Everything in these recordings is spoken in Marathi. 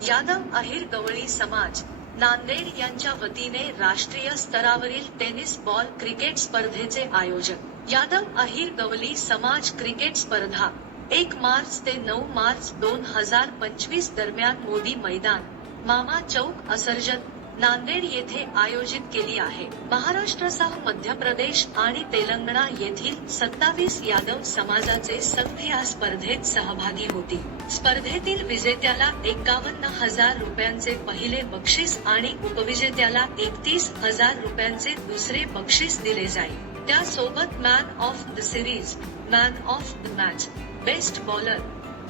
यादव अहिर गवळी समाज नांदेड यांच्या वतीने राष्ट्रीय स्तरावरील टेनिस बॉल क्रिकेट स्पर्धेचे आयोजन यादव अहिर गवली समाज क्रिकेट स्पर्धा एक मार्च ते नऊ मार्च दोन हजार पंचवीस दरम्यान मोदी मैदान मामा चौक असर्जन नांदेड येथे आयोजित केली आहे. महाराष्ट्रासह मध्य प्रदेश आणि तेलंगणा येथील सत्तावीस यादव समाजाचे संघ या स्पर्धेत सहभागी होती. स्पर्धेतील विजेत्याला एकावन्न हजार रुपयांचे पहिले बक्षीस आणि उपविजेत्याला एकतीस हजार रुपयांचे दुसरे बक्षीस दिले जाईल. त्यासोबत man of the series man of the match best bowler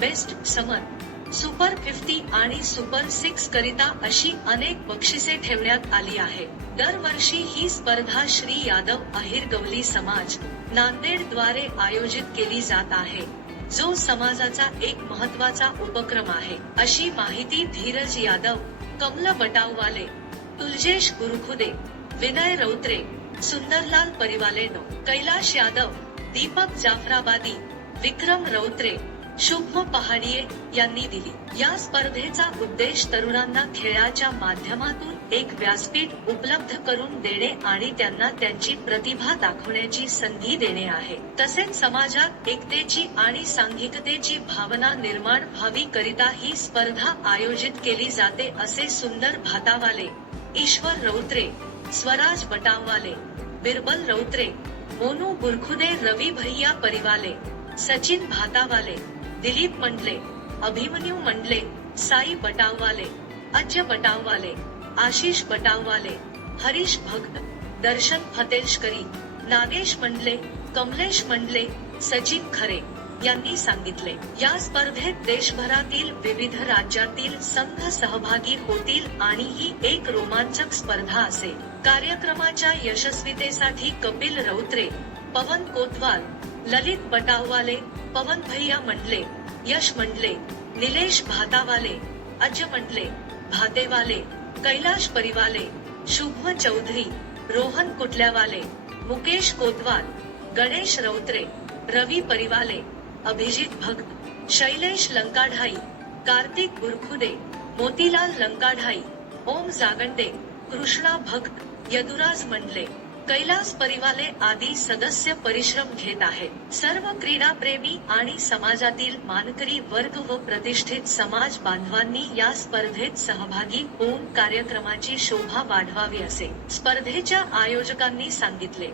best summer super fifty आणि सुपर सिक्स करिता अशी अनेक बक्षिसे ठेवण्यात आली आहे. दरवर्षी ही स्पर्धा श्री यादव अहिरगवली समाज नांदेडद्वारे आयोजित केली जात आहे. जो समाजाचा एक महत्त्वाचा उपक्रम आहे. अशी माहिती धीरज यादव कमल बटाववाले तुलजेश गुरुखुदे विनय रौत्रे सुंदरलाल परिवालेनो कैलाश यादव दीपक जाफराबादी विक्रम रौत्रे शुभ पहाडिये यांनी दिली. या स्पर्धेचा उद्देश तरुणांना खेळाच्या माध्यमातून एक व्यासपीठ उपलब्ध करून देणे आणि त्यांना त्यांची प्रतिभा दाखवण्याची संधी देणे आहे. तसेच समाजात एकतेची आणि सांघिकतेची भावना निर्माण व्हावी करिता ही स्पर्धा आयोजित केली जाते असे सुंदर भातावाले ईश्वर रौत्रे स्वराज बटाववाले बिरबल रौत्रे मोनू बुरखुदे रवी भैया परिवाले सचिन भातावाले दिलीप मंडले अभिमन्यू मंडले साई बटाववाले अज्य बटाववाले आशिष बटाववाले हरीश भक्त दर्शन फतेशकरी नागेश मंडले कमलेश मंडले सचिन खरे यांनी सांगितले. या स्पर्धेत देशभरातील विविध राज्यातील संघ सहभागी होतील आणि ही एक रोमांचक स्पर्धा असेल. कार्यक्रमाच्या यशस्वीतेसाठी कपिल रौत्रे पवन कोतवाल ललित बटाववाले पवन भैया मंडले यश मंडले निलेश भातावाले अजय म्हटले भातेवाले कैलाश परिवाले शुभ चौधरी रोहन कुटल्यावाले मुकेश कोतवाल गणेश रौत्रे रवी परिवाले अभिजित भक्त शैलेश लंकाढाई कार्तिक बुरखुदे मोतीलाल लंकाढाई ओम जागंडे कृष्णा भक्त यदुराज मंडले. कैलास परिवाले आदी सदस्य परिश्रम घेत आहेत. सर्व क्रीडाप्रेमी आणि समाजातील मानकरी वर्ग व प्रतिष्ठित समाज बांधवांनी या स्पर्धेत सहभागी होऊन कार्यक्रमाची शोभा वाढवावी असे स्पर्धेच्या आयोजकांनी सांगितले.